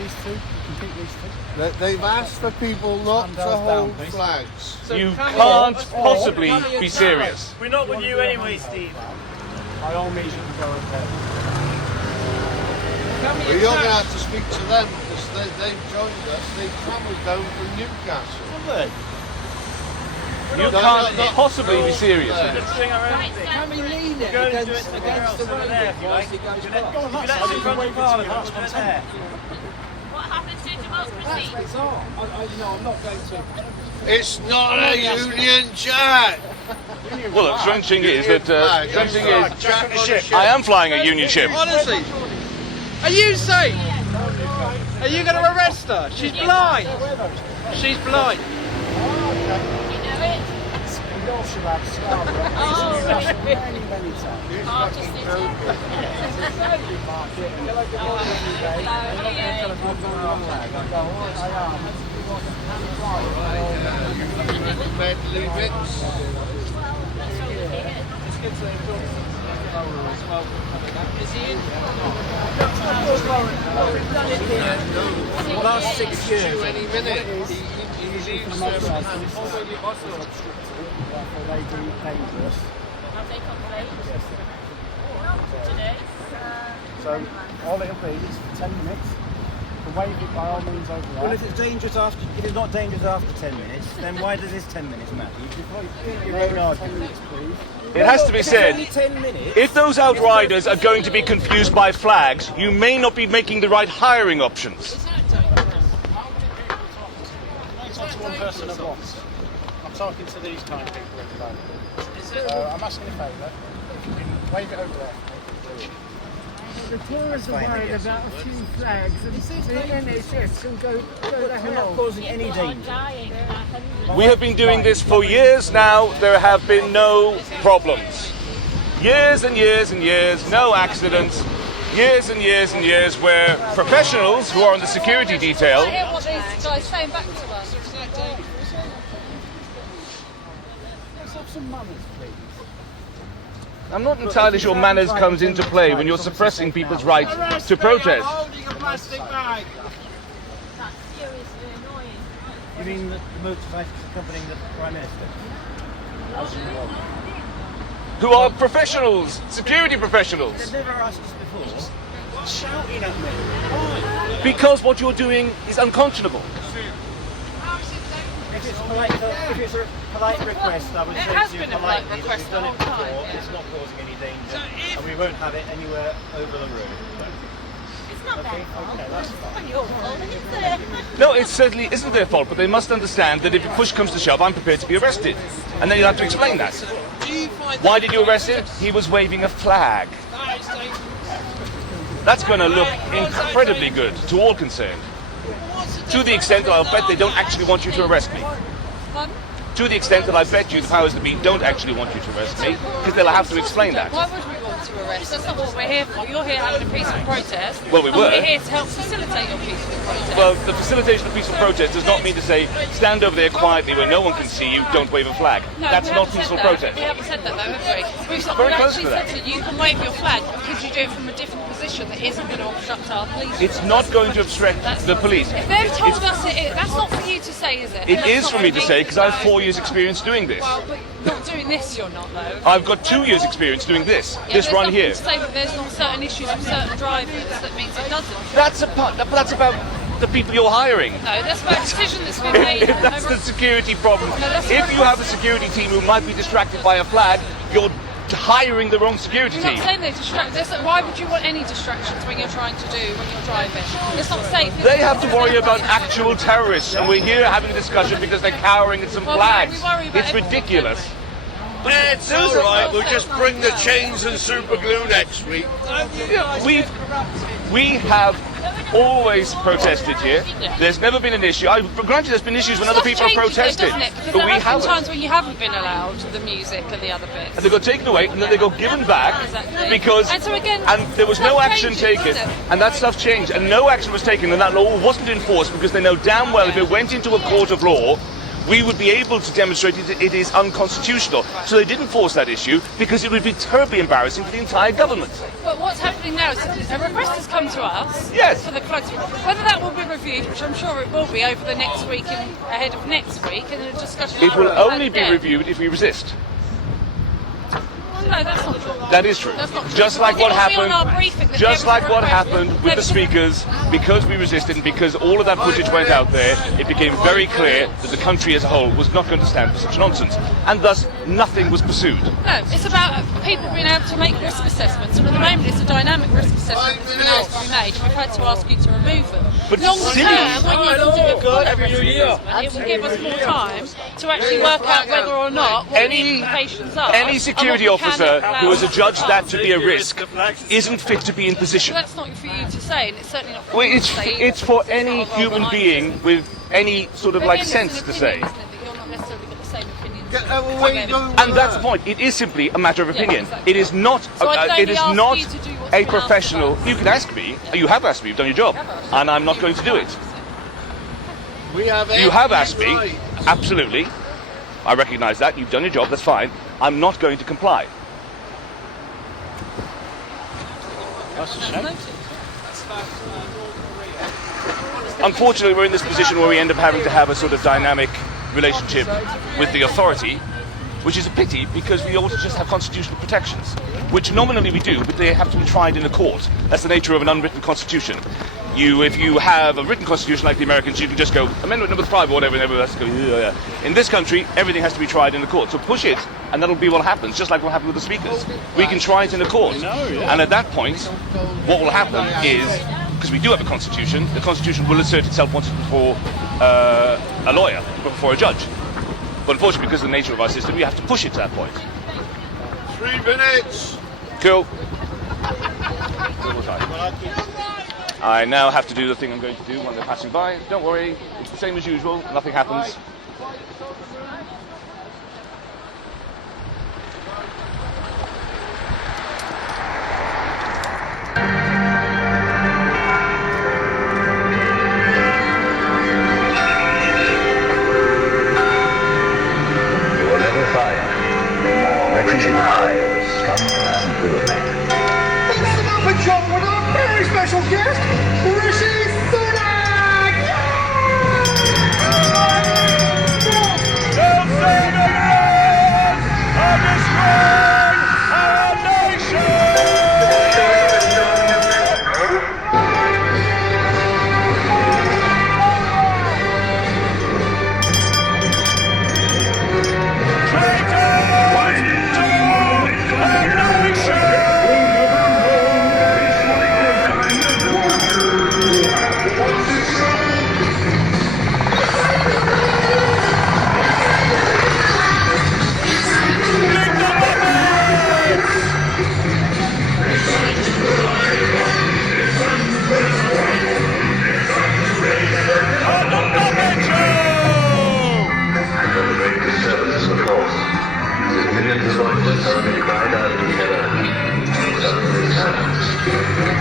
these two. You can keep these two. They've asked for people not to hold flags. So you can't possibly be serious. We're not with you anyway, Steve. By all means, you can go over there. Well, you're going to have to speak to them because they've joined us. They've travelled down from Newcastle. Have they? You can't possibly be serious. We're just doing our own thing. Can we lean it Go and do it against somewhere else the over road there if you like. whilst it goes If past? that's in front of Parliament, we'll do it there. What happens to democracy? That's bizarre. I'm not going to. It's not a Union Jack. Well, the strange thing is that Jack on the ship. I am flying a Union ship. Honestly, are you safe? Are you going to arrest her? She's blind. She's blind. You know it? Yorkshire lads, Scarborough. Oh, right. Many, many times. Harvest City. Medley bits. The last 6 years. Any minute. Therefore they do dangerous. Have they complained? Today? So all it'll be is for 10 minutes. To wave it by all means over there. Well, if it's not dangerous after 10 minutes, then why does this 10 minutes matter? You should probably keep your own argument. It has to be said, Only 10 minutes. if those outriders are going to be confused by flags, you may not be making the right hiring options. One person at once. I'm talking to these kind of people at the moment. I'm asking a favour. If you can wave it over there. The tourists are worried about a few flags and the NHS can go the We're not hell. causing any People are danger. dying. We have been doing this for years now. There have been no problems. Years and years and years, no accidents. Years and years and years where professionals who are on the security detail I hear what these guys saying back to us. Let's have some manners, please. I'm not entirely sure manners comes into play when you're suppressing people's right to protest. Holding a plastic bag. That's seriously annoying. You mean the motorcyclists accompanying the Prime Minister? Who are professionals, security professionals. They've never asked us before. Shouting at me. Why? Because what you're doing is unconscionable. If it's a polite request, I would say has to you been a polite politely that request we've done it the whole before, time. it's not causing any danger, and we won't have it anywhere over the road. It's not their fault. Okay, that's It's fine. not your fault, is it? No, it certainly isn't their fault, but they must understand that if push comes to shove, I'm prepared to be arrested. And then you'll have to explain that. Why did you arrest him? He was waving a flag. That's going to look incredibly good to all concerned. To the extent that I'll bet they don't actually want you to arrest me. Pardon? To the extent that I bet you the powers that be don't actually want you to arrest me, because they'll have to explain that. Why would we want to arrest? That's not what we're here for. You're here having a peaceful protest. Well, we and were. We're here to help facilitate your peaceful protest. Well, the facilitation of peaceful protest does not mean to say, stand over there quietly where no one can see you, don't wave a flag. No, That's we not haven't peaceful said that. protest. We haven't said that though, have we? We've Very close actually to that. said that you can wave your flag because you do it from a different position that isn't going to obstruct our police. It's not going to obstruct the police. If they've told us it is, that's not for you to say, is it? It That's is not for me to say, because I have 4 No. years experience doing this. Well, but not doing this, you're not though. I've got 2 years experience doing this, Yeah, this there's run nothing here. to say that there's not certain issues with certain drivers that means it doesn't. That's about the people you're hiring. No, that's about a decision that's been made. That's the security problem. that's If right. you have a security team who might be distracted by a flag, you're hiring the wrong security You're not team. saying they distract. Why would you want any distractions when you're trying to do when you're driving? It's not safe. is They it? have to worry about actual terrorists, and we're here having a discussion because they're cowering at some Well, flags. we worry about It's everyone, ridiculous. It's all right. We'll just bring the chains and super glue next week. Yeah, we have always protested here. Yeah. There's never been an issue. Granted, there's been issues when other Stuff people have changes though, protested, doesn't it? Because but we there have been haven't. times when you haven't been allowed the music and the other bits. And they got taken away, and then they got given back Exactly. because And so again, there was no stuff action changes, taken, doesn't it? and that stuff changed, and no action was taken, and that law wasn't enforced because they know damn well if it went into a court of law, we would be able to demonstrate it is unconstitutional. So they didn't force that issue because it would be terribly embarrassing for the entire government. But what's happening now is a request has come to us Yes. for the floods. Whether that will be reviewed, which I'm sure it will be over the next week and ahead of next week, and a discussion. It will only be then. reviewed if we resist. No, that's not true. That is true. That's not true. Just like what It will be on happened. our briefing that Just there was like a what request. happened with the speakers, because we resisted and because all of that footage went out there, it became very clear that the country as a whole was not going to stand for such nonsense, and thus nothing was pursued. No, it's about people being able to make risk assessments, and at the moment it's a dynamic risk assessment that's been asked to be made, and we've had to ask you to remove them. But long silly. term, when you can do a full risk assessment, it will give us more time to actually work out whether or not what the implications are. Any and security what we can officer allow who has us adjudged to that to be a do. risk isn't fit to be in position. Well, that's not for you to say, and it's certainly not for Well, you to say. it's for It's any not a role human that I being have. with any sort of But like again, it's sense an to say. opinion, isn't it, that you're not necessarily got the same opinion. Get out of the way, Okay. go And that's the point. It is simply a matter of Yeah, opinion. exactly. It is not. So I can it only is ask not you to do what's a been asked of professional. us. You can ask me. You have asked me. You've done your job, and I'm not going to do it. We have You have every asked me. right. Absolutely. I recognise that. You've done your job. That's fine. I'm not going to comply. That's a shame. Unfortunately, we're in this position where we end up having to have a sort of dynamic relationship with the authority, which is a pity because we also just have constitutional protections, which nominally we do, but they have to be tried in a court. That's the nature of an unwritten constitution. If you have a written constitution like the Americans, you can just go amendment number 5 or whatever, and everyone has to go. Yeah. In this country, everything has to be tried in the court. So push it, and that'll be what happens. Just like what happened with the speakers, we can try it in a court, and at that point, what will happen is, because we do have a constitution, the constitution will assert itself once before a lawyer, before a judge. But unfortunately, because of the nature of our system, you have to push it to that point. 3 minutes. Cool. I now have to do the thing I'm going to do when they're passing by. Don't worry, it's the same as usual, nothing happens. You will never find more wretched hives, scum and villainy. Listen up and jump with our very special guest, Rishi SODEM! The great disturbance of course, as millions of voices suddenly cried out together, suddenly silence.